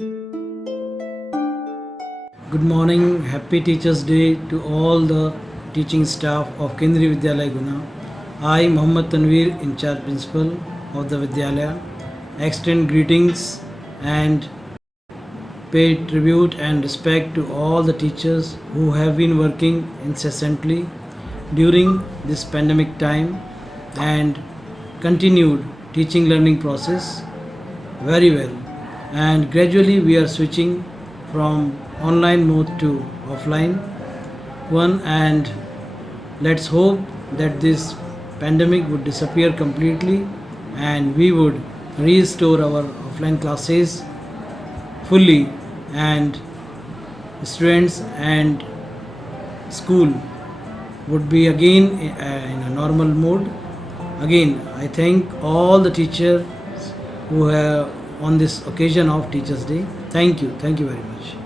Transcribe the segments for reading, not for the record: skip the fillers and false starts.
Good morning, happy Teachers' Day to all the teaching staff of Kendriya Vidyalaya Guna. I, Mohammad Tanveer, in charge principal of the Vidyalaya, extend greetings and pay tribute and respect to all the teachers who have been working incessantly during this pandemic time and continued teaching learning process very well. And gradually we are switching from online mode to offline one, and let's hope that this pandemic would disappear completely and we would restore our offline classes fully, and students and school would be again in a normal mode. Again, I thank all the teachers who have on this occasion of Teachers' Day. Thank you very much.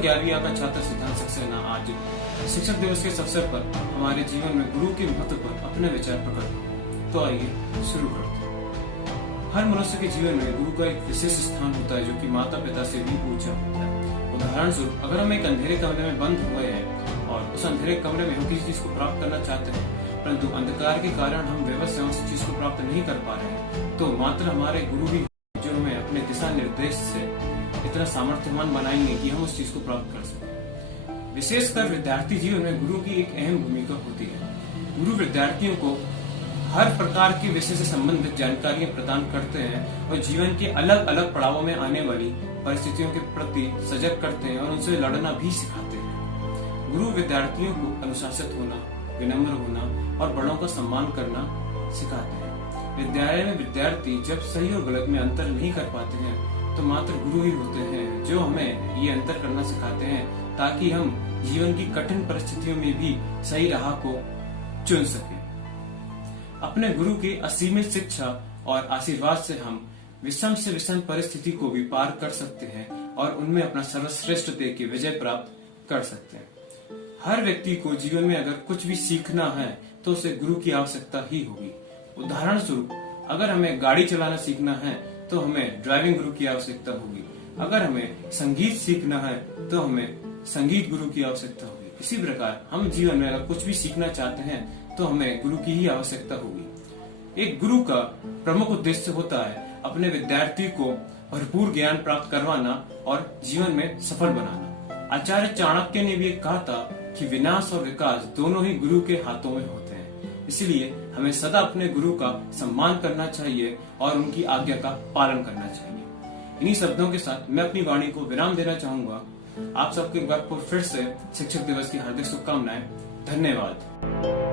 नमस्कार 11वीं का छात्र सिद्धांत सक्सेना आज शिक्षक दिवस के इस अवसर पर हमारे जीवन में गुरु के महत्व पर अपने विचार प्रकट करें। तो आइए शुरू करते हैं। हर मनुष्य के जीवन में गुरु का एक विशेष स्थान होता है जो कि माता पिता से भी ऊंचा होता है। उदाहरण स्वरूप अगर हम एक अंधेरे कमरे में बंद हुए हैं और उस अंधेरे कमरे में हम किसी चीज को प्राप्त करना चाहते हैं, परंतु अंधकार के कारण हम व्यवस्था उस चीज को प्राप्त नहीं कर पा रहे हैं, तो मात्र हमारे गुरु ही जो हमें अपने दिशा निर्देश से इतना सामर्थ्यवान बनाएंगे कि हम उस चीज को प्राप्त कर सकें। विशेषकर विद्यार्थी जीवन में गुरु की एक अहम भूमिका होती है। गुरु विद्यार्थियों को हर प्रकार के विषय से संबंधित जानकारियां प्रदान करते हैं और जीवन के अलग अलग पड़ावों में आने वाली परिस्थितियों के प्रति सजग करते हैं और उनसे लड़ना भी सिखाते हैं। गुरु विद्यार्थियों को अनुशासित होना, विनम्र होना और बड़ों का सम्मान करना सिखाते हैं। विद्यालय में विद्यार्थी जब सही और गलत में अंतर नहीं कर पाते हैं तो मात्र गुरु ही होते हैं जो हमें ये अंतर करना सिखाते हैं ताकि हम जीवन की कठिन परिस्थितियों में भी सही राह को चुन सकें। अपने गुरु की असीमित शिक्षा और आशीर्वाद से हम विषम से विषम परिस्थिति को भी पार कर सकते हैं और उनमें अपना सर्वश्रेष्ठ दे के विजय प्राप्त कर सकते हैं। हर व्यक्ति को जीवन में अगर कुछ भी सीखना है तो उसे गुरु की आवश्यकता ही होगी। उदाहरण स्वरूप अगर हमें गाड़ी चलाना सीखना है तो हमें ड्राइविंग गुरु की आवश्यकता होगी। अगर हमें संगीत सीखना है तो हमें संगीत गुरु की आवश्यकता होगी। इसी प्रकार हम जीवन में अगर कुछ भी सीखना चाहते हैं तो हमें गुरु की ही आवश्यकता होगी। एक गुरु का प्रमुख उद्देश्य होता है अपने विद्यार्थी को भरपूर ज्ञान प्राप्त करवाना और जीवन में सफल बनाना। आचार्य चाणक्य ने भी कहा था कि विनाश और विकास दोनों ही गुरु के हाथों में होते हैं। इसलिए हमें सदा अपने गुरु का सम्मान करना चाहिए और उनकी आज्ञा का पालन करना चाहिए। इन्हीं शब्दों के साथ मैं अपनी वाणी को विराम देना चाहूंगा। आप सबके एक बार फिर से शिक्षक दिवस की हार्दिक शुभकामनाएं। धन्यवाद।